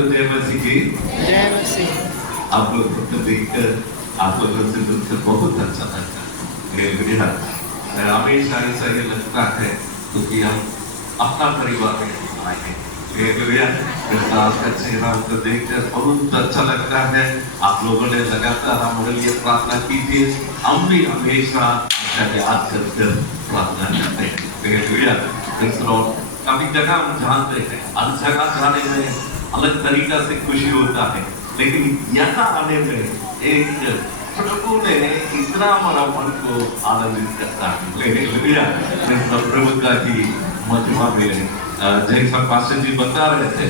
तो जय मसीह की। जय मसीह। आप लोगों को देखकर आप लोगों से मिलकर बहुत अच्छा लगता है। हमेशा ऐसा ये लगता है क्योंकि हम अपना परिवार में आए हैं। आपका चेहरा उनको देखकर बहुत अच्छा लगता है। आप लोगों ने लगातार हमारे लिए प्रार्थना की थी। हम भी हमेशा आपका याद कर प्रार्थना करते हैं। काफी जगह हम जानते हैं, हर जगह जाने में अलग तरीका से खुशी होता है, लेकिन यहाँ आने में एक प्रभु ने इतना हमारा मन को आनंदित करता है। प्रभु का की महिमा में जैसा पास्टर जी बता रहे थे,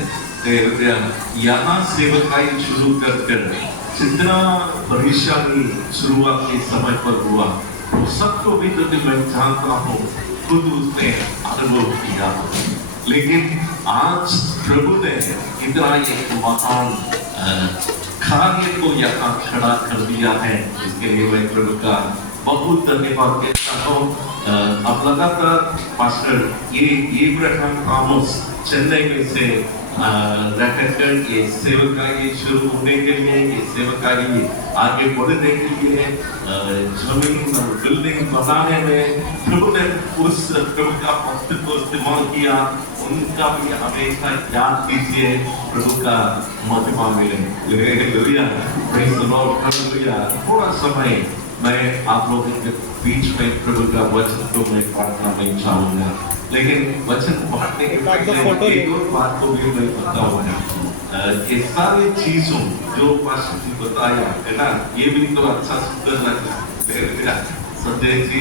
यहाँ सेवकाई शुरू कर जितना परेशानी शुरुआत के समय पर हुआ, वो सबको भी तो मैं जानता हूँ, खुद उसने अनुभव किया। लेकिन आज प्रभु ने इतना एक महान कार्य को यहाँ खड़ा कर दिया है, इसके लिए मैं प्रभु का बहुत धन्यवाद देता हूँ। अब लगातार पास्टर ये इब्राहिम आमोस चेन्नई में से रहकर ये सेवकाई शुरू होने के लिए, ये सेवकाई आगे बढ़ने के लिए जमीन और बिल्डिंग बनाने में प्रभु ने उस प्रभु का भक्त को इस्तेमाल किया। उनका भी हमेशा याद कीजिए, प्रभु का महिमा मिले। थोड़ा समय मैं आप लोगों के बीच में प्रभु का वचन को मैं पढ़ना नहीं चाहूंगा, लेकिन वचन पढ़ने के पहले एक और बात को भी मैं बताऊंगा। ये सारी चीजों जो पास्टर जी बताया है ना, ये भी तो अच्छा सुंदर लगा। संजय जी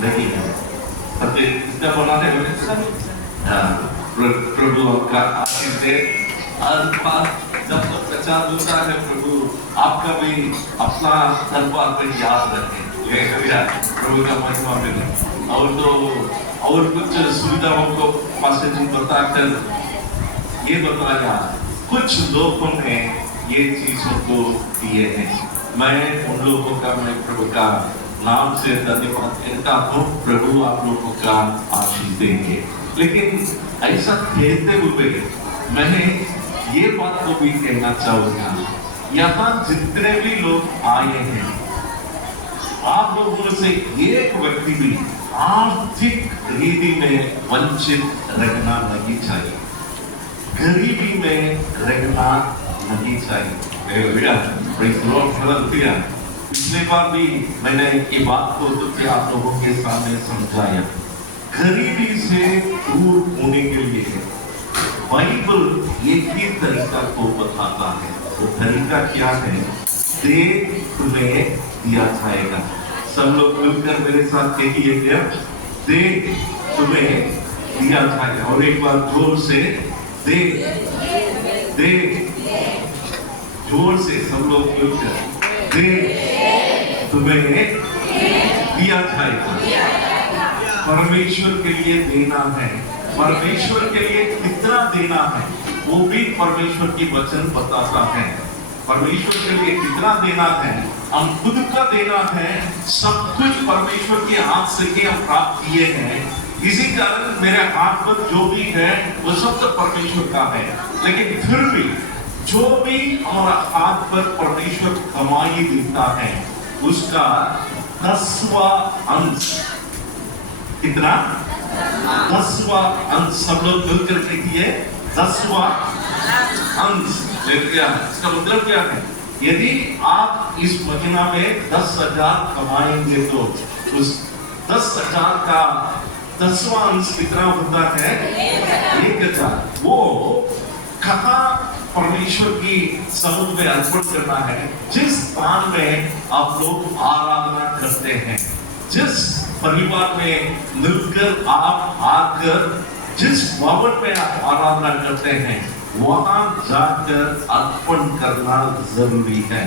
नहीं है, संजय इसका बनाने में प्रभु आपका आशीष दे। हर बात जब तक प्रचार होता है, प्रभु आपका भी अपना दरबार पर याद रखें। प्रभु का महिमा मिले। और कुछ सुविधाओं को पास्टर जी बताकर ये बताया, कुछ लोगों ने ये चीजों को दिए हैं। मैं उन लोगों का मैं प्रभु का नाम से धन्यवाद देता हूँ। प्रभु आप लोगों का आशीष देंगे। लेकिन ऐसा कहते हुए मैंने ये बात को भी कहना चाहूंगा, यहाँ जितने भी लोग आए हैं, आप लोगों से एक व्यक्ति भी आर्थिक रीति में वंचित रहना नहीं चाहिए, गरीबी में रहना नहीं चाहिए। पिछले बार भी मैंने ये बात को तो आप लोगों के सामने समझाया। गरीबी से दूर होने के लिए बाइबल एक ही तरीका को बताता है। वो तरीका क्या है? दे तुम्हें दिया जाएगा। सब लोग मिलकर मेरे साथ कहिए क्या? दे तुम्हें दिया जाएगा। और एक बार जोर से दे दे, जोर से सब लोग मिलकर दे तुम्हें दिया जाएगा। परमेश्वर के लिए देना है। परमेश्वर के लिए कितना देना है वो भी परमेश्वर की वचन बताता है। परमेश्वर के लिए कितना देना है, हम खुद का देना है। सब कुछ परमेश्वर के हाथ से के हम प्राप्त किए हैं। इसी कारण मेरे हाथ पर जो भी है वो सब तो परमेश्वर का है। लेकिन फिर भी जो भी हमारा हाथ पर परमेश्वर कमाई देता है, उसका 10वां अंश, कितना? 10वां अंश। सब लोग मिलकर लिखिए, 10वां अंश। इसका मतलब क्या है? यदि आप इस महीना में 10,000 कमाएंगे तो उस 10,000 का 10वां अंश कितना होता है? 1,000। वो कहाँ परमेश्वर की समूह में अर्पण करना है? जिस स्थान में आप लोग आराधना करते हैं, जिस परिवार में मिलकर आप आकर जिस भवन में आप आराधना करते हैं, वहां जाकर अर्पण करना जरूरी है।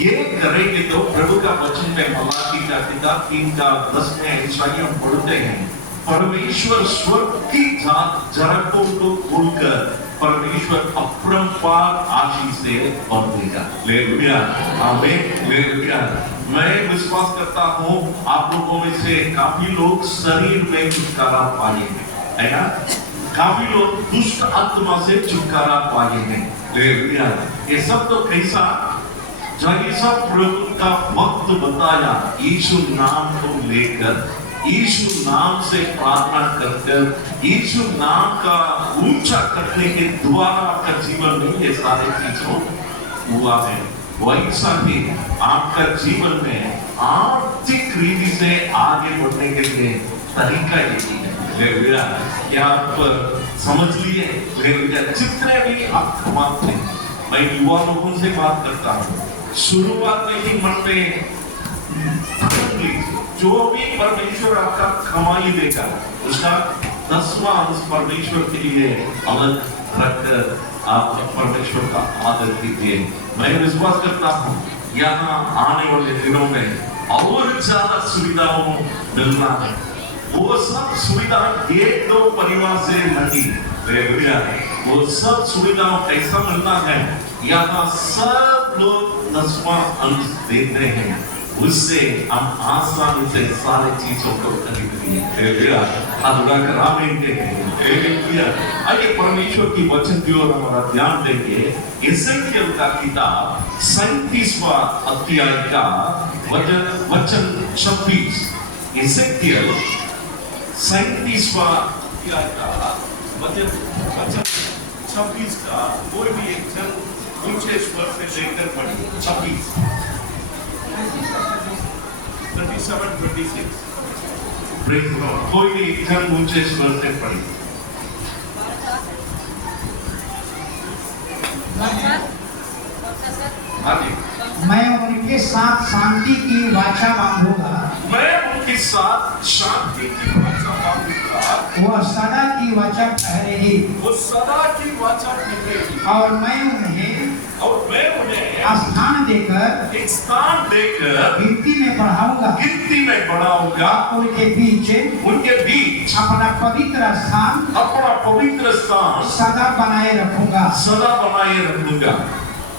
ये करेंगे तो प्रभु का वचन में मलाकी का किताब 3:10 में ऐसा ही हम पढ़ते हैं, परमेश्वर स्वर्ग की झरकों को खोलकर परमेश्वर अपरंपार आशीष से भर देगा। हालेलुया, आमीन, हालेलुया। मैं विश्वास करता हूँ आप लोगों में से काफी लोग शरीर में छुटकारा पाएंगे, है ना? काफी लोग दुष्ट आत्मा से छुटकारा पाए हैं। हालेलुया। ये सब तो कैसा, जब ये सब प्रभु का वक्त बताया, यीशु नाम को लेकर, यीशु नाम से प्रार्थना कर यीशु नाम का ऊंचा करने के द्वारा आपका जीवन में ये सारे चीजों हुआ है। वैसा ही आपका जीवन में आर्थिक रीति से आगे बढ़ने के लिए तरीका यही है। हालेलुया। क्या आप समझ लिए? हालेलुया। जितने भी आप कमाते हैं, मैं युवा लोगों से बात करता हूँ, शुरुआत में ही मन में जो भी परमेश्वर आपका कमाई देगा उसका 10वां अंश परमेश्वर के लिए अलग रखकर आप परमेश्वर का आदर कीजिए। मैं विश्वास करता हूँ यहाँ आने वाले दिनों में और ज्यादा सुविधाओं मिलना है। वो सब सुविधा एक दो परिवार से नहीं, वो सब सुविधाओं कैसा मिलना है, यहाँ सब लोग 10वां अंश देते हैं, उससे हम आसानी से सारी चीजों को खरीद लिए। आइए परमेश्वर की वचन की ओर हमारा ध्यान देंगे। एजेकियल का किताब 37वां अध्याय का वचन 26। एजेकियल 37वां अध्याय का वचन 26 का कोई भी एक जन ऊंचे स्वर से लेकर पढ़ी। 26 37-26 कोई भी एक जन ऊंचे स्वर से पढ़ी। मैं उनके साथ शांति की वाचा बांधूंगा, मैं उनके साथ शांति की वाचा बांधूंगा, वह सदा की वाचा ठहरेगी, वो सदा की वाचा ठहरेगी, और मैं उन्हें स्थान देकर एक स्थान देकर गिनती में बढ़ाऊंगा, गिनती में बढ़ाऊंगा, उनके बीच अपना पवित्र स्थान सदा बनाए रखूंगा।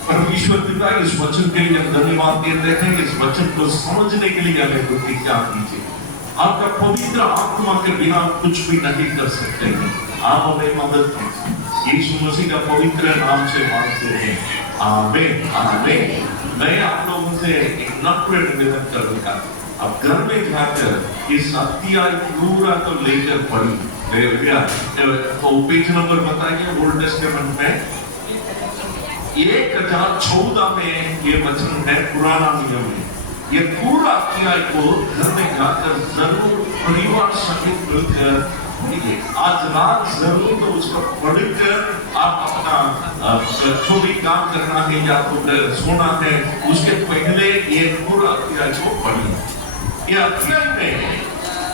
परमेश्वर पिता इस वचन के लिए हम धन्यवाद देते हैं। इस वचन को समझने के लिए हमें बुद्धि ज्ञान दीजिए। आपका पवित्र आत्मा के बिना कुछ भी नहीं कर सकते हैं, आप हमें मदद कीजिए। यीशु मसीह का पवित्र नाम से मांगते हैं, आमीन आमीन। मैं आप लोगों से एक नम्र निवेदन करूंगा, आप घर में जाकर इस अध्याय पूरा तो लेकर पढ़िए। तो पेज नंबर बताइए। ओल्ड टेस्टामेंट में 1014 में ये वचन है, पुराना नियम में। ये पूरा अध्याय को घर में जाकर जरूर परिवार सहित मिलकर पढ़िए। आज रात जरूर तो उसको पढ़कर आप अपना जो भी काम करना है या तो सोना है, उसके पहले ये पूरा अध्याय को पढ़िए। ये अध्याय में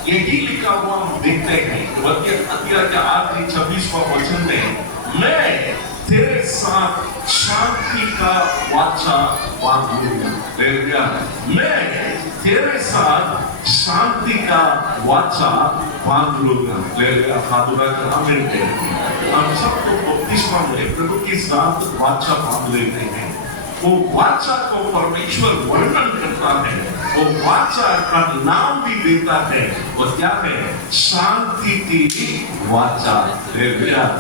यही लिखा हुआ हम देखते हैं। अध्याय के आखिरी 26वां वचन में, मैं तेरे साथ शांति का वाचा बांधूंगा। मैं तेरे साथ शांति का वाचा बांधूंगा। हम सबको बपतिस्मा में प्रभु के साथ वाचा बांध लेते हैं। वो वाचा को परमेश्वर वर्णन करता है, वो वाचा का नाम भी देता है। वो क्या है? शांति की वाचा।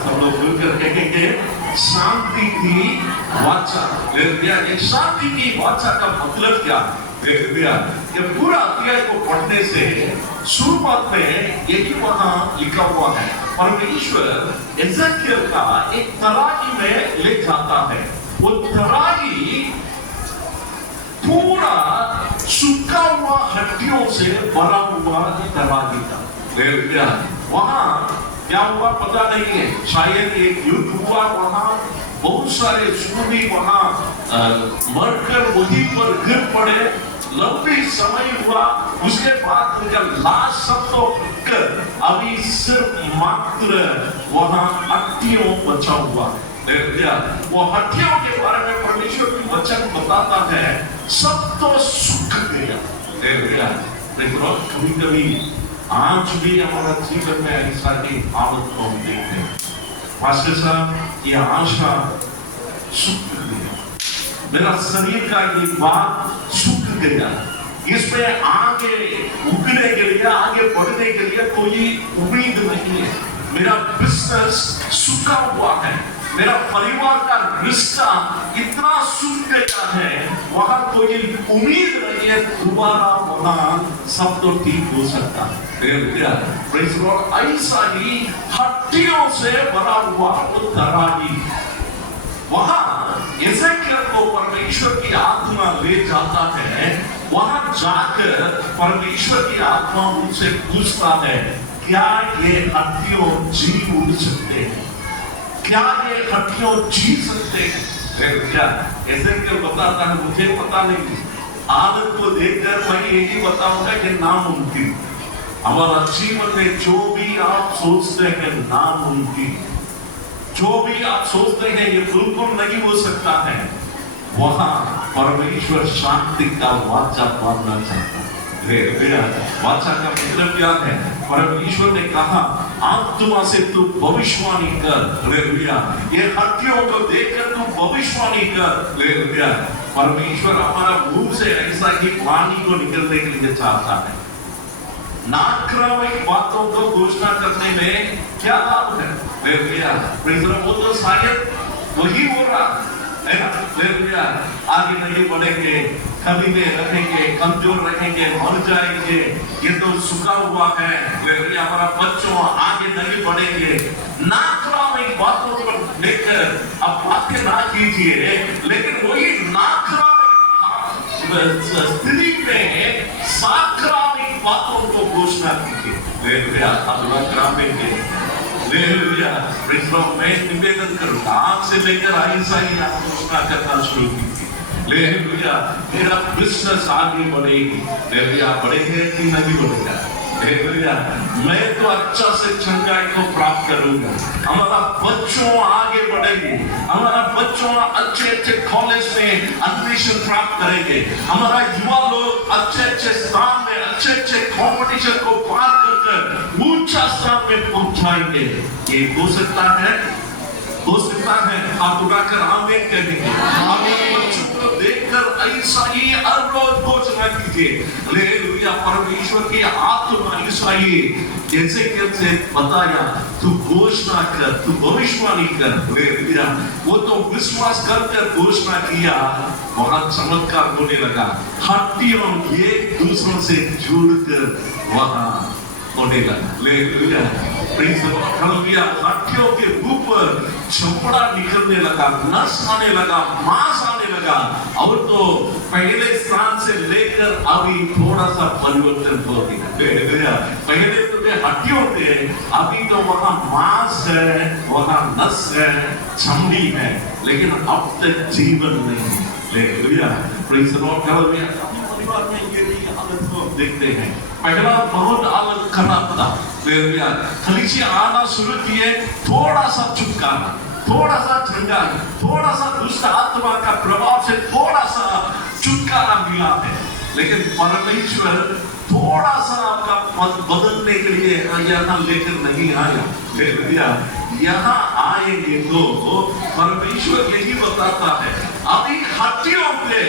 सब लोग मिलकर कहेंगे, शांति की वाचा। शांति की वाचा का मतलब क्या? ये पूरा अध्याय को पढ़ने से शुरुआत में यही वहां लिखा हुआ है, परमेश्वर एजेकियल का एक तराई में ले जाता है। वो तराई पूरा सूखा हुआ हड्डियों से भरा हुआ तराई था। वहां क्या हुआ पता नहीं है, शायद एक युद्ध हुआ, वहां बहुत सारे सूर्य वहां मरकर वहीं पर गिर पड़े, लंबी समय हुआ। उसके बाद उनका लाश सब तो कर अभी सिर्फ मात्र वहां हड्डियों बचा हुआ। वो हड्डियों के बारे में परमेश्वर की वचन बताता है, सब तो सूख गया। देखो कभी आज भी हमारा जीवन में ऐसा की हालत को हम देखते हैं। पास्टर साहब, ये आशा सूख गया, मेरा शरीर का ये बात सूख गया, इसमें आगे उगने के लिए, आगे बढ़ने के लिए कोई उम्मीद नहीं है। मेरा बिजनेस सूखा हुआ है, मेरा परिवार का रिश्ता इतना सूख गया है, वहां कोई उम्मीद नहीं है दोबारा वहां सब तो ठीक हो सकता है। प्रेज़ लॉर्ड, ऐसा ही हड्डियों से भरा हुआ वो तराई, वहां एजेकियल को परमेश्वर की आत्मा ले जाता है। वहां जाकर परमेश्वर की आत्मा उनसे पूछता है, क्या ये हड्डियों जी उठ सकते हैं? क्या ये हड्डियों जी सकते हैं? क्या एजेकियल बताता है, मुझे पता नहीं, आदत को देखकर मैं यही बताऊंगा कि नामुमकिन। हमारा जीवन में जो भी आप सोचते हैं नामुमकिन, जो भी आप सोचते हैं ये बिल्कुल नहीं हो सकता है, वहां परमेश्वर शांति का वाचा बांधना चाहता है। वाचा का मतलब क्या है? परमेश्वर ने कहा आत्मा से तू भविष्यवाणी कर, ये हड्डियों को देखकर तू भविष्यवाणी कर। परमेश्वर हमारा मुंह से ऐसा ही वाणी को निकलने के लिए चाहता है। नाक्रामिक बातों को घोषणा करने में क्या लाभ है? वो तो शायद वही हो रहा है ना। आगे नहीं बढ़ेंगे, कभी में रहेंगे, कमजोर रहेंगे, मर जाएंगे, ये तो सूखा हुआ है। हमारा बच्चों आगे नहीं बढ़ेंगे। नाक्रामिक बातों को लेकर अब बातें ना कीजिए, लेकिन वही नाक्रामिक स्थिति में साक्रामिक बातों को घोषणा कीजिए। मैं निवेदन करूंगा, आज से लेकर ऐसा ही आप घोषणा करना शुरू कीजिए। मेरा बिजनेस आगे बढ़ेगी, बढ़ेंगे कि नहीं बढ़ेगा? मैं तो अच्छा से चंगाई को प्राप्त करूंगा। हमारा बच्चों आगे बढ़ेंगे, हमारा बच्चों अच्छे अच्छे कॉलेज में एडमिशन प्राप्त करेंगे, हमारा युवा लोग अच्छे अच्छे स्थान में अच्छे अच्छे कंपटीशन को पार कर ऊंचा स्थान में पहुंचाएंगे। ये हो सकता है, हो सकता है। आप उठाकर आमीन कहेंगे। आमीन बच्चों को देखकर ऐसा ही हर रोज घोषणा कीजिए। हालेलुया, परमेश्वर की आत्मा ऐसा ही जैसे कैसे बताया, तू घोषणा कर, तू भविष्यवाणी कर। हालेलुया, वो तो विश्वास कर घोषणा किया, वहां चमत्कार होने लगा। हड्डियों एक दूसरों से जुड़कर वहां होने लगा। Hallelujah, praise the Lord. Hallelujah, हड्डियों के ऊपर चमड़ा निकलने लगा, नस आने लगा, मांस आने लगा। और तो पहले स्थान से लेकर अभी थोड़ा सा परिवर्तन हो गया। पहले तो वे हड्डियों थे, अभी तो वहां मांस है, वहां नस है, चमड़ी है, लेकिन अब तक जीवन नहीं। Hallelujah, praise the Lord. Hallelujah, परिवार में ये हालत को देखते हैं। पहला बहुत हालत खराब था। कलीसिया आना शुरू किए, थोड़ा सा छुटकारा, थोड़ा सा ठंडाई, थोड़ा सा दुष्ट आत्मा का प्रभाव से थोड़ा सा छुटकारा मिला है। लेकिन परमेश्वर थोड़ा सा आपका पद बदलने के लिए यहाँ लेकर नहीं आया। यहाँ आएंगे तो परमेश्वर यही बताता है, अभी हड्डियों पे,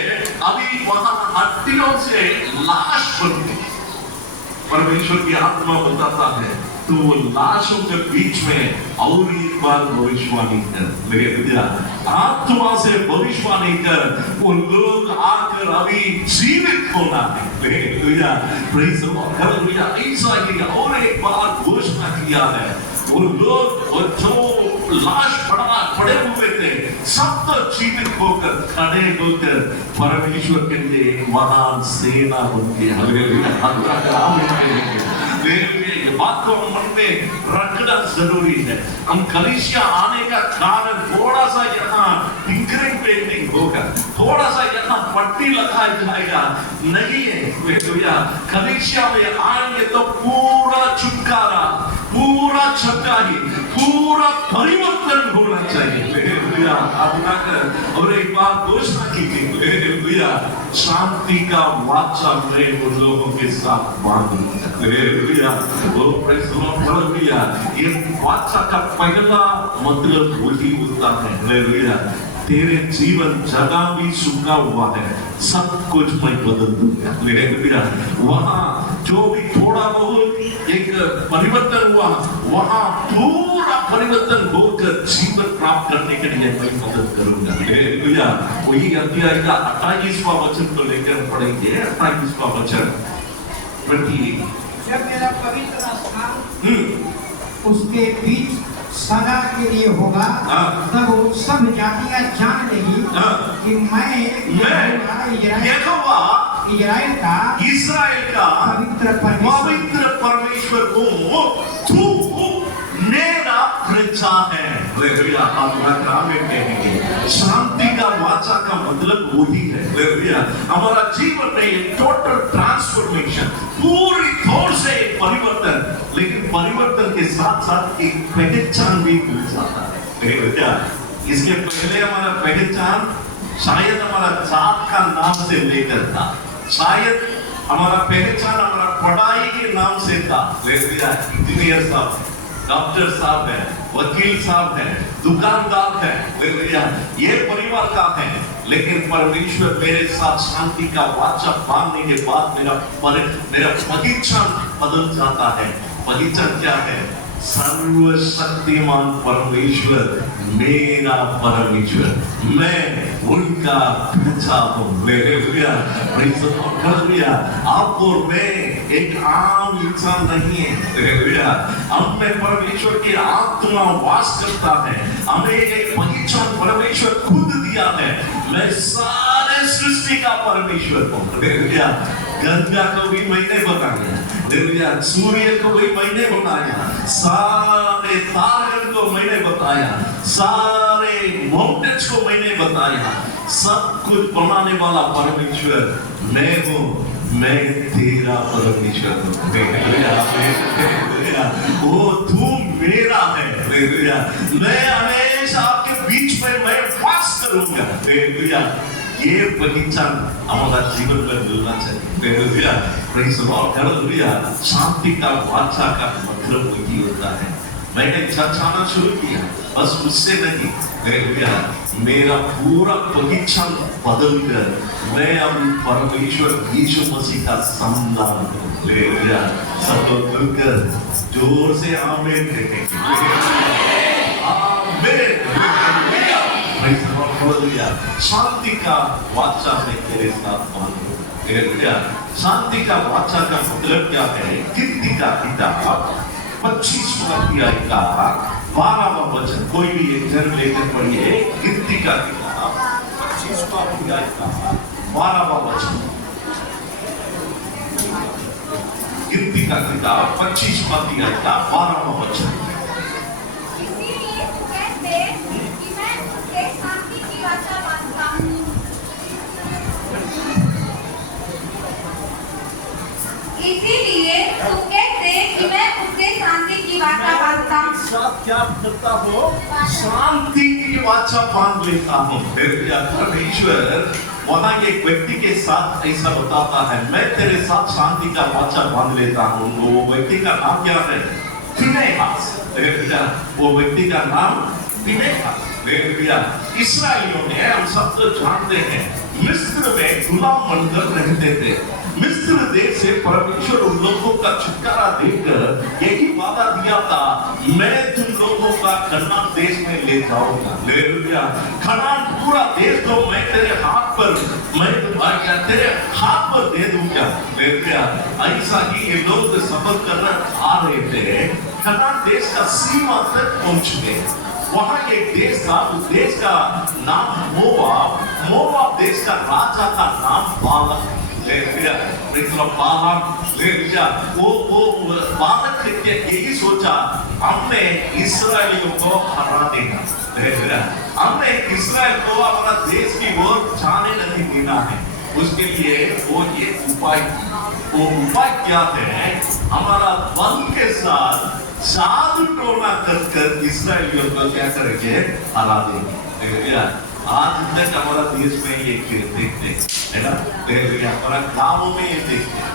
अभी वहां हड्डियों से लाश बनती। परमेश्वर की आत्मा बताता है, तो वो लाशों के बीच में और एक बार भविष्यवाणी कर। मेरे विद्या आत्मा से भविष्यवाणी कर, वो लोग आकर अभी जीवित होना है। Praise the Lord. हालेलुया, ऐसा ही और एक बार घोषणा किया है। वो लोग और जो लाश पड़े हुए थे, सब तो जीवित होकर खड़े होकर परमेश्वर के लिए महान सेना बन गए। हालेलुया, ये बात को मन में रखना जरूरी है। हम कलीसिया आने का कारण थोड़ा सा यहाँ टिंकरिंग पेंटिंग होगा, थोड़ा सा यहाँ पट्टी लगाया जाएगा नहीं है। कलीसिया में आएंगे तो पूरा छुटकारा, पूरा छटकाई, पूरा परिवर्तन होना चाहिए। और एक बात घोषणा कीजिए, शांति का वाचा में उन लोगों के साथ बांधूंगा। ये वाचा का पहला मतलब वही होता है, तेरे जीवन जगह भी सूखा हुआ है, सब कुछ मैं बदल दूंगा। वहां जो भी थोड़ा बहुत एक परिवर्तन हुआ, वहां पूरा परिवर्तन होकर जीवन प्राप्त करने के लिए मैं मदद करूंगा। हालेलुया। वही अध्याय का 28वां वचन को लेकर पढ़ेंगे। 28वां वचन 28। जब मेरा पवित्र स्थान उसके बीच सदा के लिए होगा, तब वो सब जातियां जान लेगी कि मैं इजराइल का पवित्र परमेश्वर हूँ, तू मेरा प्रजा है। हालेलुया। आप कहेंगे शांति का वाचा का मतलब वही है। हालेलुया। हमारा जीवन में एक टोटल ट्रांसफॉर्मेशन, पूरी तौर से एक परिवर्तन, लेकिन परिवर्तन के साथ साथ एक पहचान भी मिल जाता है। हालेलुया। इसके पहले हमारा पहचान शायद हमारा जात का नाम से लेकर था, शायद हमारा पहचान हमारा पढ़ाई के नाम से था। हालेलुया। इंजीनियर साहब, डॉक्टर साहब है, वकील साहब है, दुकानदार है। हालेलुया। ये परिवार का है, लेकिन परमेश्वर मेरे साथ शांति का वाचा बांधने के बाद मेरा पहचान बदल जाता है। पहचान क्या है? सर्वशक्तिमान परमेश्वर मेरा परमेश्वर, मैं उनका बच्चा हूँ। हालेलुया। हालेलुया। आप और मैं एक आम इंसान नहीं है। हालेलुया। हम में परमेश्वर की आत्मा वास करता है, हमें एक पहचान परमेश्वर खुद दिया है। मैं सारे सृष्टि का परमेश्वर हूँ। हालेलुया। गंगा को भी मैंने बनाया, हालेलुया। सूर्य को भी मैंने बनाया, सारे तारे को मैंने बताया, सारे माउंटेन्स को मैंने बताया, सब कुछ बनाने वाला परमेश्वर मैं हूँ। मैं तेरा परमेश्वर हूँ। हालेलुया। वो तू मेरा है। हालेलुया। मैं हमेशा आपके बीच में मैं वास करूंगा। हालेलुया। ये पहचान हमारा जीवन में मिलना चाहिए। Hallelujah. Praise the Lord. Hallelujah. शांति का वाचा का मतलब वही होता है। मैंने चर्च आना शुरू किया, बस मुझसे नहीं। हालेलुया। मेरा पूरा पहचान बदल कर मैं अब परमेश्वर यीशु मसीह का संतान हूँ। हालेलुया। सब लोग मिलकर जोर से आमीन कहेंगे। आमीन। हालेलुया। शांति का वाचा से तेरे साथ बांधो। हालेलुया। शांति का वाचा का मतलब क्या है? कीर्ति का किताब 25वां अध्याय का 12वां वचन, कोई भी एक जन लेकर पढ़िए। कीर्ति का किताब 25वां अध्याय का 12वां वचन। कीर्ति का किताब 25वां अध्याय का 12वां वचन। इसीलिए तू कहते कि मैं उसके शांति की वाचा बांधता हूँ। साथ क्या करता हो? शांति की वाचा बांध लेता हूँ। परमेश्वर वहाँ एक व्यक्ति के साथ ऐसा बताता है, मैं तेरे साथ शांति का वाचा बांध लेता हूँ। वो व्यक्ति का नाम क्या है? फिनेहास। वो व्यक्ति का नाम फिनेहास। इस्राएलियों ने, हम सब तो जानते हैं, मिस्र में गुलाम बनकर रहते थे। मिस्र देश से परमेश्वर उन लोगों का छुटकारा देकर यही वादा दिया था, मैं तुम लोगों का कनान देश में ले जाऊंगा। हालेलुया। कनान पूरा देश तो मैं तेरे हाथ पर, मैं तेरे हाथ पर दे दूंगा। हालेलुया। ऐसा ही ये लोग सफर कर आ रहे थे, कनान देश का सीमा तक पहुंच गए। वहां एक देश था, उस देश का नाम मोआब। मोआब देश का राजा का नाम बालाक। वो बालक ने यही सोचा, हमने इस्राएलियों को हरा देना, हमने इस्राएल को हमारा देश की ओर जाने नहीं देना है। उसके लिए वो ये उपाय, वो उपाय क्या है? हमारा बल के साथ जादू टोना कर इस्राएलियों को क्या करेंगे? हरा देंगे। आज तक हमारा देश में ये देखते है ना? हमारा गाँवों में ये देखते हैं।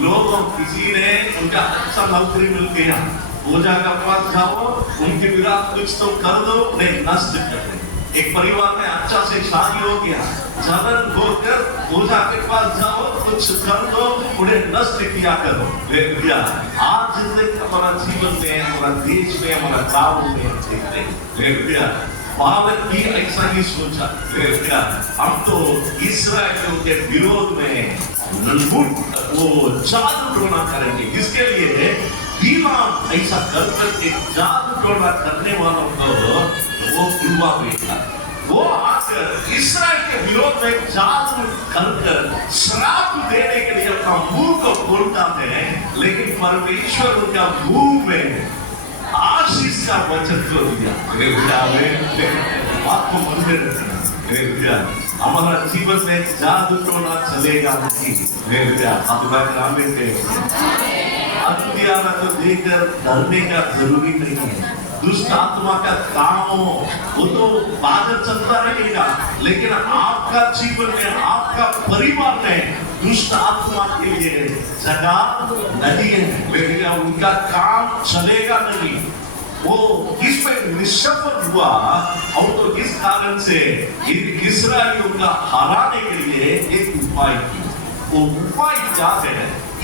लोगों, किसी ने उनका अच्छा नौकरी मिल गया, पूजा का पास जाओ, उनके विराट कुछ तो कर दो, नहीं नष्ट कर दे। एक परिवार में अच्छा से शादी हो गया, जलन होकर ओझा के पास जाओ, कुछ कर दो, उन्हें नष्ट किया करो। लेकिन आज तक हमारा जीवन में, हमारा देश में, हमारा गाँव में देखते हैं, भारत भी ऐसा ही सोचा। हम तो इस्राएलियों के विरोध में वो जादू टोना करेंगे, इसके लिए बिलाम ऐसा करके जादू टोना करने वालों को वो गुरुआ भेजा। वो आकर इस्राएल के विरोध में जादू कर श्राप देने के लिए अपना मुंह को खोलता है, लेकिन परमेश्वर उनका मुंह में आशीष का वचन जो दिया। बात को मन में रखना, हमारा जीवन में जादू टोना चलेगा नहीं। तो देकर डरने का जरूरी नहीं है। दुष्ट आत्मा का काम हो वो तो बादल चलता रहेगा, लेकिन आपका जीवन में, आपका परिवार में दुष्ट आत्मा के लिए जगह नहीं है। लेकिन उनका काम चलेगा नहीं। वो इस पे निष्फल हुआ, और तो इस कारण से इस्राएलियों का हराने के लिए एक उपाय किया। वो उपाय क्या है?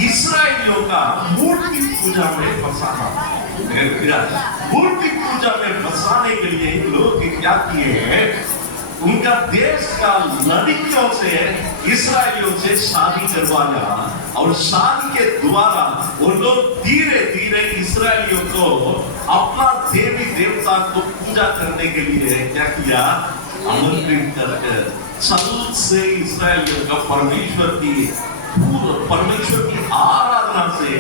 इस्राएलियों का मूर्ति पूजा में फंसाना। मूर्ति पूजा में फंसाने के लिए लोग क्या किए? उनका देश का लड़कियों से, इस्राएलियों से शादी करवाया, और शादी के द्वारा वो लोग धीरे धीरे इस्राएलियों को अपना देवी देवता को पूजा करने के लिए क्या किया? आमंत्रित करके चल से इस्राएलियों का परमेश्वर की आराधना से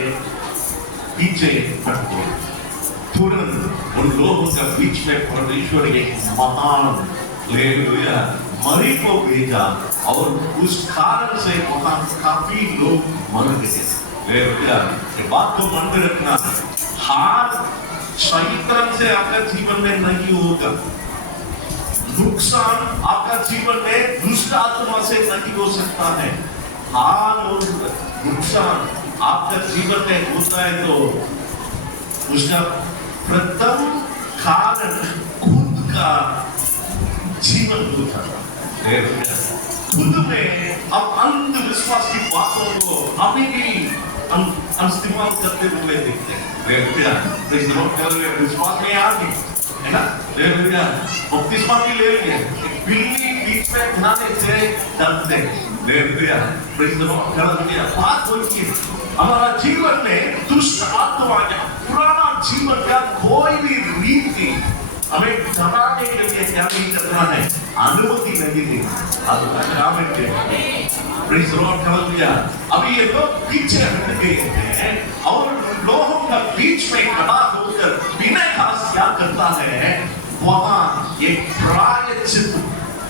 पीछे हट गए। तुरंत उन लोगों का बीच में परमेश्वर एक महान मरी को भेजा, और उस कारण से वहां काफी लोग मर गए। बात को मन में रखना, हार सही तरह से आपका जीवन में नहीं होगा। नुकसान आपका जीवन में दुष्ट आत्मा से नहीं हो सकता है। हार और नुकसान आपका जीवन में होता है तो उसका प्रथम कारण खुद का जीवन होता है। खुद में अब अंधविश्वास की बातों को अभी भी इस्तेमाल करते हुए देखते हैं। विश्वास में आ गई है ना, बपतिस्मा भी ले लिए, बिल्ली बीच में घुमाने से डरते हैं। बात होती है हमारा जीवन में दुष्ट आत्मा या पुराना जीवन का कोई भी रीति हमें दबाने के लिए क्या नहीं करना है, अनुमति नहीं देनी। अभी ये लोग पीछे हट गए हैं, और लोगों का बीच में खड़ा होकर बिना खास क्या करता है, वहां एक प्रायश्चित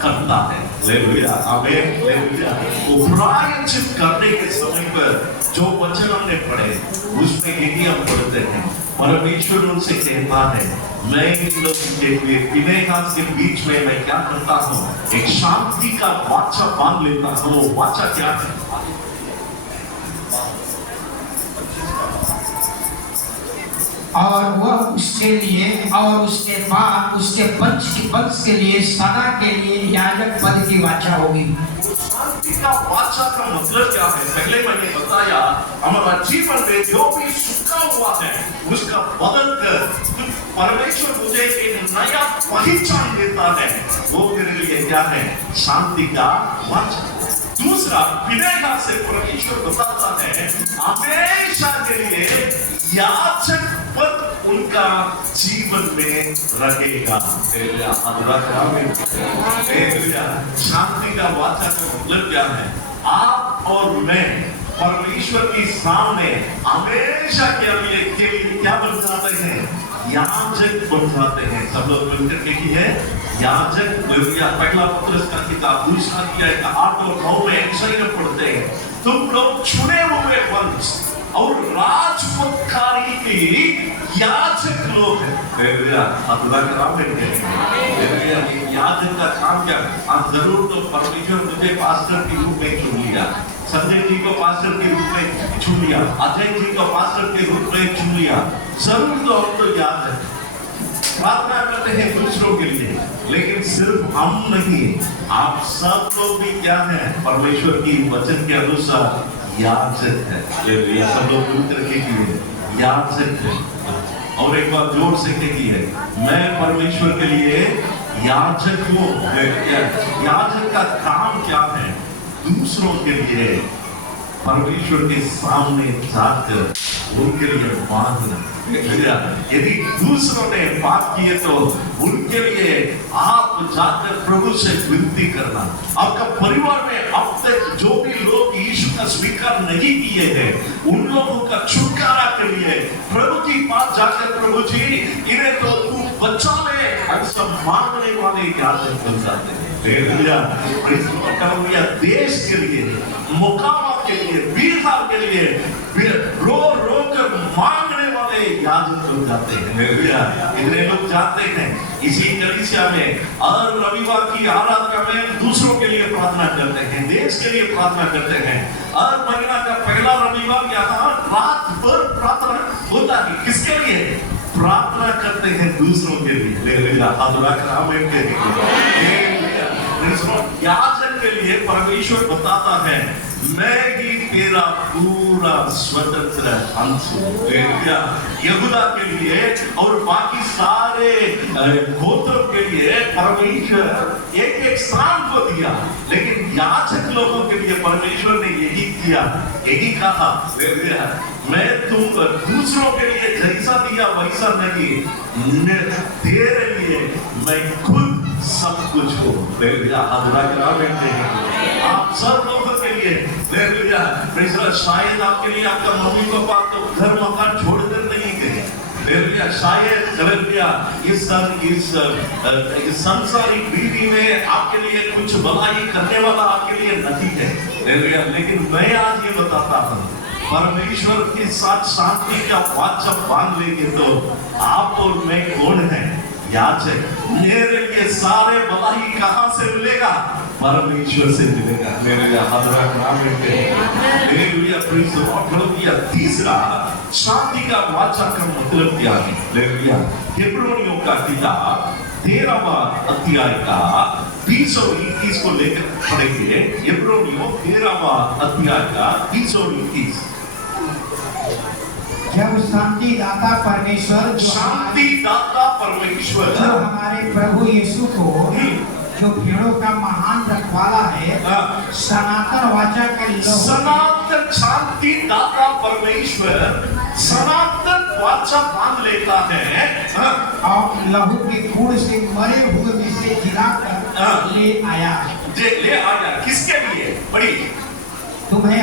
करता है। वो प्रायश्चित करने के समय पर जो वचन हमने पढ़े उसमें यही हम पढ़ते हैं, परमेश्वर उनसे कहता है, मैं इन लोगों के लिए विनयकास के बीच में मैं क्या करता हूँ, एक शांति का वाचा बांध लेता हूँ। वो वाचा क्या है? और वह उसके लिए और उसके बाद उसके वंश के लिए सदा के लिए याजक पद की वाचा होगी। शांति का वाचा का मतलब क्या है? पहले मैंने बताया, हमारा जीवन में जो भी सूखा हुआ है उसका बदल कर परमेश्वर मुझे एक नया पहचान देता है। वो मेरे लिए क्या है? शांति का वाचा। दूसरा, विनय से परमेश्वर बताता है हमेशा के लिए याचक पद उनका जीवन में रहेगा। शांति का वाचा का मतलब क्या है? आप और मैं परमेश्वर के सामने हमेशा के लिए क्या बन जाते हैं? याजक बन जाते हैं। सब लोग मिलकर देखिए, याजक। पहला पत्रस का किताब दूसरा अध्याय 8 और 9 में ऐसा ही पढ़ते हैं, तुम लोग चुने हुए वंश और राजपथकारी की याजक लोग हैं। याजक का काम क्या है? आप जरूर तो परमेश्वर मुझे पास्टर के रूप में चुन लिया, संजय जी को पास्टर के रूप में चुन लिया, अजय जी को पास्टर के रूप में चुन लिया, जरूर तो हम तो याजक। प्रार्थना करते हैं दूसरों के लिए, लेकिन सिर्फ हम नहीं, आप सब लोग भी क्या है, परमेश्वर की वचन के अनुसार याजक है। ये सब लोग मिल करके किए याजक है। और एक बार जोर से कहिए, मैं परमेश्वर के लिए याजक हूँ। याजक का काम क्या है? दूसरों के लिए परमेश्वर के सामने जाकर उनके लिए मांगना। यदि दूसरों ने पाप किए तो उनके लिए आप जाकर प्रभु से विनती करना। आपका परिवार में अब तक जो भी लोग यीशु का स्वीकार नहीं किए हैं, उन लोगों का छुटकारा के लिए प्रभु की पास जाकर, प्रभु जी इन्हें तो तू बचा ले, ऐसा मांगने वाले याजक बन जाते हैं। देश के लिए, मुकामा के लिए, बिहार के लिए रो रो कर मांगने वाले याजक बन जाते हैं। इतने लोग जाते हैं इसी कलीसिया में और रविवार की आराधना में दूसरों के लिए प्रार्थना करते हैं, देश के लिए प्रार्थना करते हैं। और महीना का पहला रविवार यहाँ रात भर प्रार्थना होता है। किसके लिए? प्रार्थना करते हैं दूसरों के लिए। याजक के लिए परमेश्वर बताता है, मैं ही तेरा पूरा स्वतंत्र अंश हूं। यहूदा के लिए और बाकी सारे गोत्रों के लिए परमेश्वर एक एक स्थान को दिया, लेकिन याजक लोगों के लिए परमेश्वर ने यही किया, यही कहा, मैं तुम दूसरों के लिए जैसा दिया वैसा नहीं, तेरे लिए मैं खुद सब कुछ हो। आप सब लोगों के लिए शायद आपके लिए आपका मम्मी पापा तो घर मकान छोड़कर नहीं गए, शायद इस संसारिक बीवी में आपके लिए कुछ भलाई करने वाला आपके लिए नहीं है। लेकिन मैं आज ये बताता हूँ, परमेश्वर के साथ शांति का वाचा बांध लेंगे तो आप और मैं कौन है? याजक। मेरे लिए सारे भलाई कहां से मिलेगा? परमेश्वर से मिलेगा। तीसरा, शांति का वाचा का मतलब क्या है? हेब्रोनियों का किताब 13वां अध्याय का 20 और 21 को लेकर पढ़ेंगे। हेब्रोनियों 13वां अध्याय का 20 और 21। जब शांति दाता परमेश्वर, शांति दाता परमेश्वर जो हमारे प्रभु यीशु को, जो भेड़ों का महान रखवाला है, सनातन वाचा का लहू, सनातन शांति दाता परमेश्वर सनातन वाचा बांध लेता है और लहू के खून से मरे हुए में से जिलाकर ले आया। किसके लिए? बड़ी तुम्हें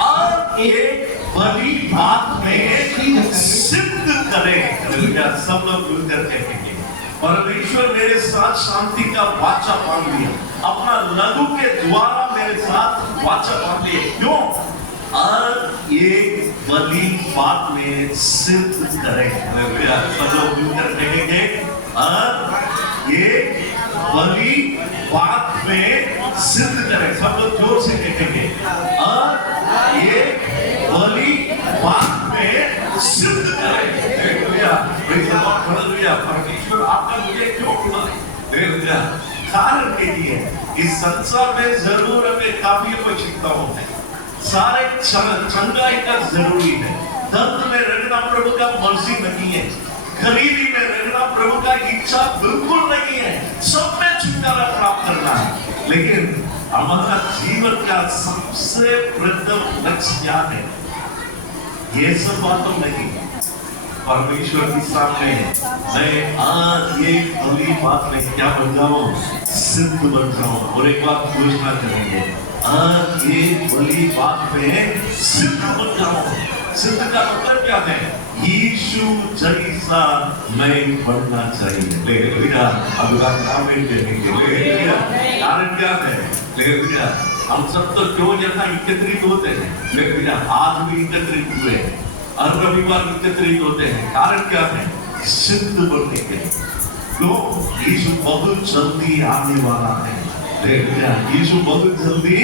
और एक बड़ी बात में सिद्ध करे। सब लोग मिलकर कहेंगे, परमेश्वर मेरे साथ शांति का वाचा बांध लिया, अपना लहू के द्वारा मेरे साथ वाचा बांध लिया। क्यों? और एक बड़ी बात में सिद्ध करे। सब लोग मिलकर कहेंगे, और एक बड़ी बात में सिद्ध करे। सब लोग जोर से कहेंगे, और ये बड़ी बात में सिद्ध करे। परमेश्वर आपका मुझे क्यों बुलाए? कारण के लिए इस संसार में जरूर हमें काफी आवश्यकताओं है, सारे चंगाई का जरूरी है। दर्द में रहना प्रभु का मर्जी नहीं है, गरीबी में रहना प्रभु का इच्छा बिल्कुल नहीं है। सब में छुटकारा प्राप्त करना है, लेकिन हमारा जीवन का सबसे प्रथम लक्ष्य क्या है? ये सब बातों नहीं। परमेश्वर के सामने मैं आज ये बड़ी बात में क्या बन जाऊं? सिद्ध बन जाऊं। और एक बात घोषणा करेंगे, आज ये बड़ी बात में सिद्ध बन जाऊं। सिद्ध का मतलब क्या है? यीशु जैसा मैं बनना चाहिए। कारण क्या है? हम सब तो क्यों यहाँ एकत्रित होते हैं? आज भी एकत्रित हुए और रविवार एकत्रित होते हैं। कारण क्या है? सिद्ध बनने के लिए। क्यों? यीशु बहुत जल्दी आने वाला है। यीशु बहुत जल्दी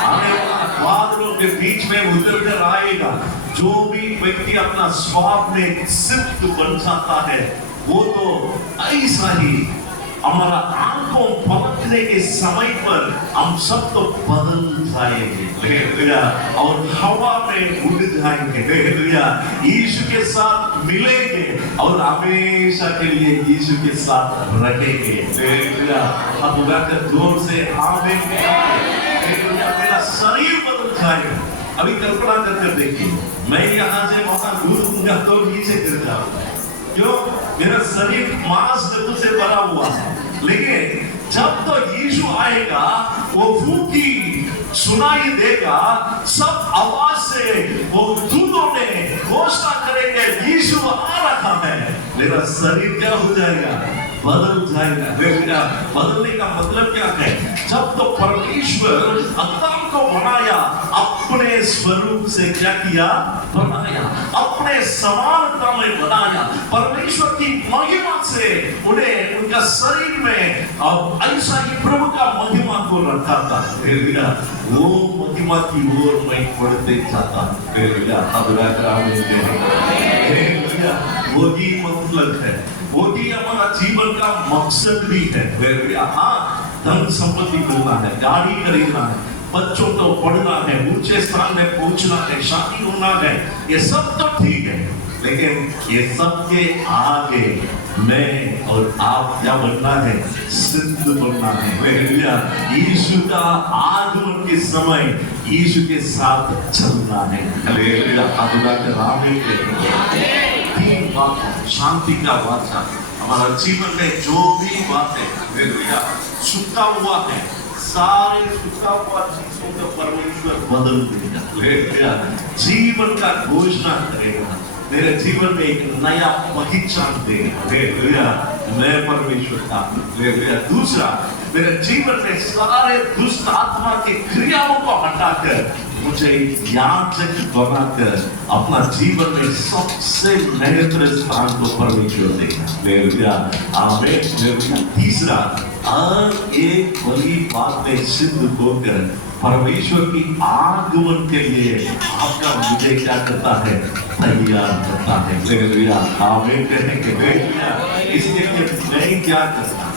आने वाला, बादलों के बीच में उतर कर आएगा। जो भी व्यक्ति अपना स्वभाव में सिद्ध बन जाता है, वो तो ऐसा ही हमारा आंखों पलटने के समय पर हम सब तो बदल जाएंगे, हालेलुया, और हवा में उड़ जाएंगे, हालेलुया, यीशु के साथ मिलेंगे और हमेशा के लिए यीशु के साथ रहेंगे, हालेलुया। अब उगाकर जोर से आमीन, हालेलुया। मेरा शरीर बदल जाएगा। अभी कल्पना करके देखिए, मैं यहाँ से वहां दूंगा तो नीचे गिर जाऊंगा, क्यों? मेरा शरीर मांस तत्व से भरा हुआ है, लेकिन जब तो यीशु आएगा, वो फूंकी सुनाई देगा, सब आवाज से वो दूतों ने घोषणा करेंगे यीशु आ रहा है। मेरा शरीर क्या हो जाएगा? बदल जाएगा। मेरा बदलने का मतलब क्या है? जब तो परमेश्वर आदम को बनाया, अपने स्वरूप से क्या किया? बनाया, अपने समानता में बनाया, परमेश्वर की महिमा से उन्हें उनका शरीर में अब ऐसा ही प्रभु का महिमा को रखा था, वो महिमा की ओर मैं बढ़ते जाता, वो ही मतलब है, वो ही हमारा जीवन का मकसद भी है। हाँ, धन संपत्ति मिलना है, गाड़ी खरीदना है, बच्चों को पढ़ना है, ऊंचे स्थान में पहुंचना है, शादी होना है, ये सब तो ठीक है, लेकिन ये सब के आगे मैं और आप क्या बनना है? सिद्ध बनना है। यीशु का आगमन के समय यीशु के साथ चलना है। तीन बात, शांति का वाचा, हमारा जीवन में जो भी बातें छुपा हुआ है, सारे छुपा हुआ चीजों को परमेश्वर बदल देगा, जीवन का घोषणा करेगा, मेरे जीवन में एक नया पहचान देगा, मैं परमेश्वर का। दूसरा, मेरे जीवन में सारे दुष्ट आत्मा के क्रियाओं को हटाकर मुझे याजक बनाकर अपना जीवन में सबसे महत्वपूर्ण स्थान को परमेश्वर देगा, आमीन। तीसरा, हर एक बड़ी बात में सिद्ध होकर परमेश्वर की आगमन के लिए आपका मुझे क्या करता है? तैयार करता है, आमीन कहेंगे। इसके लिए मैं क्या करता हूँ?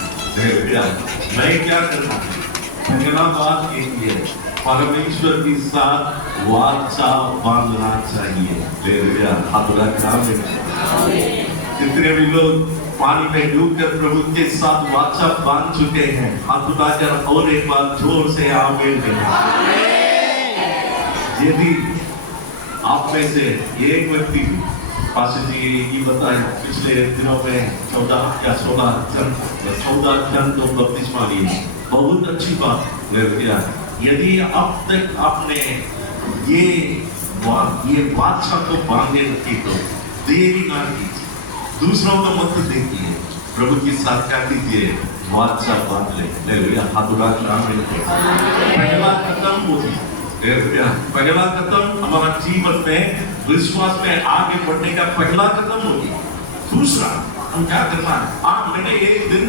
मैं क्या करता हूँ? पहला बात एक है, परमेश्वर के साथ वाचा बांधना चाहिए। कितने भी लोग पानी में डूबकर प्रभु के साथ वाचा बांध चुके हैं? हाथ उठाकर और एक बार जोर से आमीन करें। यदि आप में से एक व्यक्ति, पास्टर जी ये बताया पिछले दिनों में 14 या 16 जन तो बपतिस्मा लिए, बहुत अच्छी बात है। यदि अब तक आपने ये बादशाह को बांधे रखी तो देरी ना कीजिए, दूसरों को मत देखिए, प्रभु के साथ क्या कीजिए? बादशाह बांध ले। हाथ उठाकर पहला कदम वो पहला कदम हमारा जीवन में विश्वास में आगे बढ़ने का पहला कदम होगी। दूसरा, हम क्या करना है? मैंने एक दिन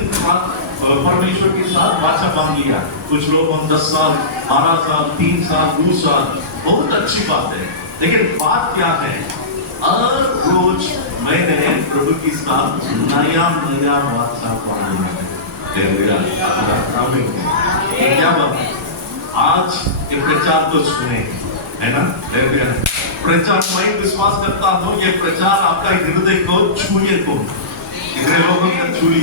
परमेश्वर के साथ वाचा बांध लिया, कुछ लोग हम 10 साल, 12 साल, 3 साल, 2 साल, बहुत अच्छी बात है, लेकिन बात क्या है? हर रोज मैंने प्रभु के साथ नया वाचा बांध लिया। क्या बात है? आज ये प्रचार तो सुने, है ना? प्रचार, मैं विश्वास करता हूँ ये प्रचार आपका हृदय को छूए को, कितने लोगों का छुई।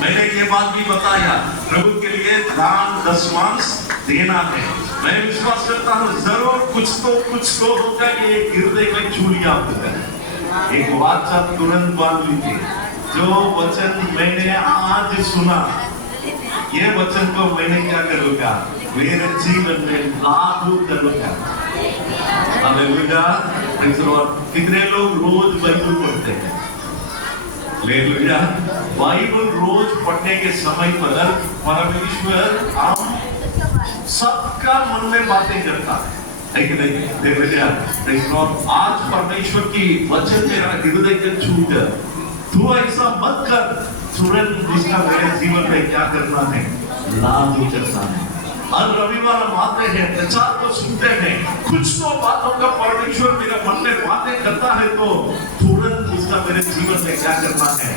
मैंने ये बात भी बताया, प्रभु के लिए दान दशमांश देना है। मैं विश्वास करता हूँ जरूर कुछ तो होगा, ये हृदय में छू लिया होगा। एक वाचा तुरंत बांध लीजिए, जो वचन मैंने आज सुना, ये वचन को मैंने क्या करूँगा? मेरे जीवन में लागू करूँगा। हालेलुया। कितने लोग रोज बाइबल पढ़ते हैं? हालेलुया। बाइबल रोज पढ़ने के समय पर परमेश्वर हम सबका मन में बातें करता है कि नहीं? आज परमेश्वर की वचन मेरा हृदय के छू कर, तू ऐसा मत कर, तुरंत उसका मेरे जीवन में क्या करना है? लागू करना है। हर रविवार हम आते हैं, प्रचार को सुनते हैं, कुछ तो बातों का परमेश्वर मेरे मन में बातें करता है तो तुरंत उसका मेरे जीवन में क्या करना है,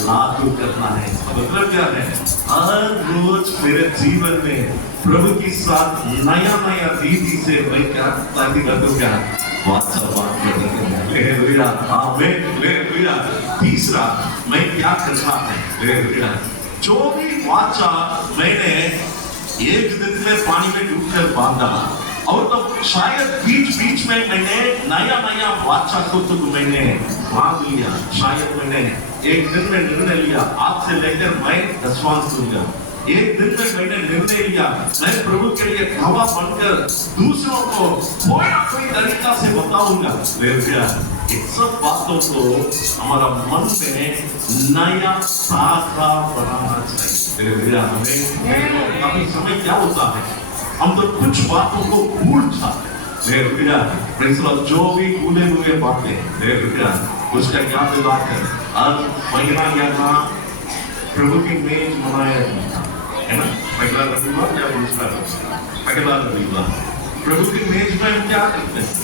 लागू करना है। मतलब क्या है, हर रोज मेरे जीवन में प्रभु के साथ नया नया रीति से मैं क्या ताकि रखूं, क्या हालेलुया, आमीन, हालेलुया। तीसरा, मैं क्या करना है, हालेलुया, जो भी वाचा मैंने एक दिन में पानी में डूबकर बांधा, और तो शायद बीच बीच में मैंने नया नया वाचा को तो मैंने बांध लिया, शायद मैंने एक दिन में निर्णय लिया आज से लेकर मैं दशवांश दूंगा, एक दिन में मैंने निर्णय लिया मैं प्रभु के लिए गवाह बनकर दूसरों को कोई ना कोई तरीका से बताऊंगा। इन सब बातों को हमारा मन में नया साखा बनाना चाहिए। हमें कभी समय क्या होता है, हम तो कुछ बातों को भूल जाते हैं, जो भी भूले हुए बातें उसका याद दिलाकर आज महीना यहाँ प्रभु की मेज मनाया जाता है ना, पहला रविवार या दूसरा पहला रविवार प्रभु की मेज में हम क्या करते हैं,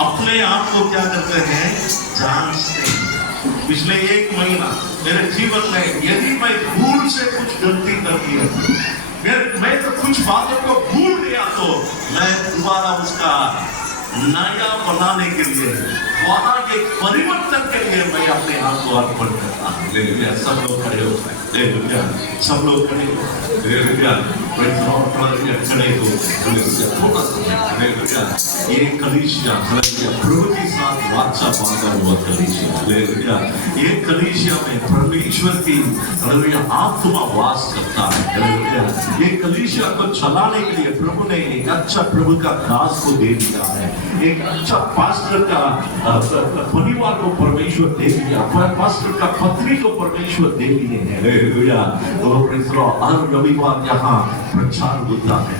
अपने आप को क्या करते हैं, जांचते हैं। पिछले एक महीना मेरे जीवन में यदि मैं भूल से कुछ गलती कर दिया, मैं तो कुछ बातों को भूल गया, तो मैं दोबारा उसका नया बनाने के लिए, वहां के परिवर्तन के लिए मैं अपने आप को अर्पण करता हूं। सब लोग खड़े हो सकते, सब लोग खड़े हो, ये कलीसिया प्रभु के साथ वाचा बांधा हुआ कलीसिया, ये कलीसिया में परमेश्वर की आत्मा वास करता है। ये कलीसिया को चलाने के लिए प्रभु ने एक अच्छा प्रभु का दास को दे दिया है, एक अच्छा पास्टर का परिवार को परमेश्वर दे दिया, पास्टर का पत्नी को परमेश्वर दे दिए हैं। हर रविवार यहाँ प्रचार होता है।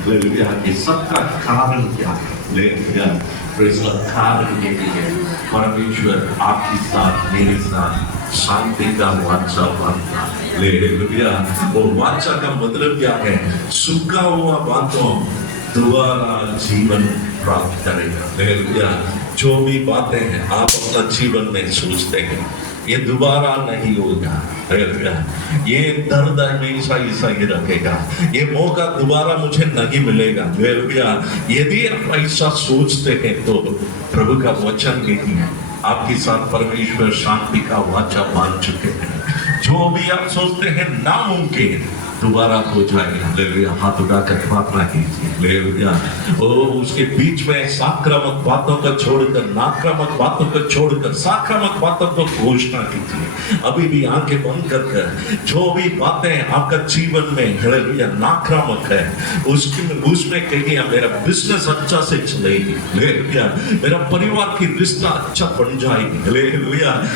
ये सबका कारण क्या है? कारण ये है, परमेश्वर आपके साथ मेरे साथ शांति का वाचा बांधता है। वो वाचा का मतलब क्या है? सूखा हुआ बातों दोबारा जीवन प्राप्त करेगा। जो भी बातें हैं आप अपना जीवन में सोचते हैं, ये दोबारा नहीं होगा। ये दर्द हमेशा ऐसा ही रखेगा, ये मौका दोबारा मुझे नहीं मिलेगा। यदि आप ऐसा सोचते हैं तो प्रभु का वचन नहीं है, आपके साथ परमेश्वर शांति का वाचा बांध चुके हैं। जो भी आप सोचते हैं नामुमकिन दोबारा हो जाएगा। हाथ उठाकर प्रार्थना कीजिए। उसके बीच में साक्रामक बातों को छोड़कर, नाक्रामक बातों को छोड़कर साक्रामक बातों को घोषणा कीजिए। अभी भी आंखें बंद कर जो भी बातें आपका जीवन में नाक्रामक है, उसमें कहिए मेरा बिजनेस अच्छा से चलेगी, मेरा परिवार की रिश्ता अच्छा बन जाएगी,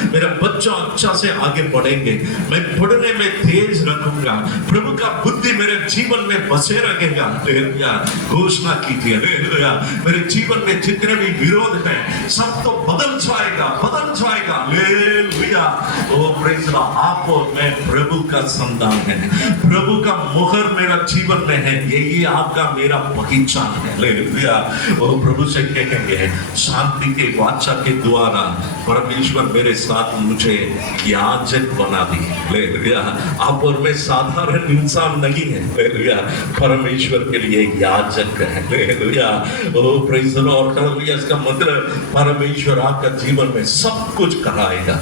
मेरा बच्चा अच्छा से आगे बढ़ेंगे, मैं पढ़ने में तेज रखूंगा, प्रभु का बुद्धि मेरे जीवन में बसे रहेगा। घोषणा कीजिए, मेरे जीवन में जितने भी विरोध हैं सब तो बदल जाएगा, बदल जाएगा। आप मैं प्रभु का संतान है, प्रभु का मुहर मेरा जीवन में है, यही आपका मेरा पहचान है। प्रभु से कहेंगे शांति के वाचा के द्वारा परमेश्वर मेरे साथ मुझे याजक बना दी। आप और मैं साधारण इंसान नहीं है, परमेश्वर के लिए याजक है। Praise the Lord. इसका मतलब परमेश्वर आपका जीवन में सब कुछ कराएगा।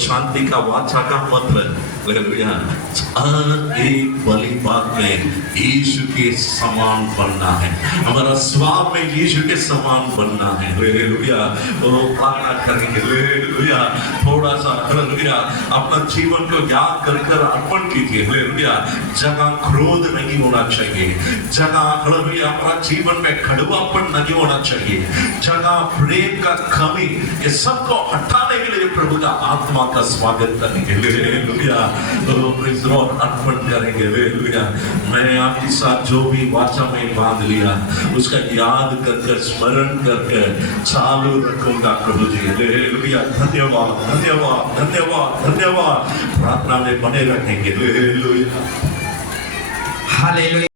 शांति का वाचा का मतलब एक बड़ी बात में यीशु के समान बनना है, हमारा स्वभाव में यीशु के समान बनना है। प्रार्थना करेंगे, थोड़ा सा अपना जीवन को याद कर अर्पण कीजिए। जगह क्रोध नहीं होना चाहिए, जगह हमारा जीवन में कड़वापन नहीं होना चाहिए, जगह प्रेम का कमी, ये सबको हटाने के लिए प्रभु का आत्मा का स्वागत करेंगे। अर्पण करेंगे। मैं आपके साथ जो भी वाचा में बांध लिया उसका याद करके स्मरण करके चालू रखूंगा प्रभु जी। धन्यवाद, धन्यवाद, धन्यवाद, धन्यवाद। प्रार्थना में बने रहेंगे। हालेलुया।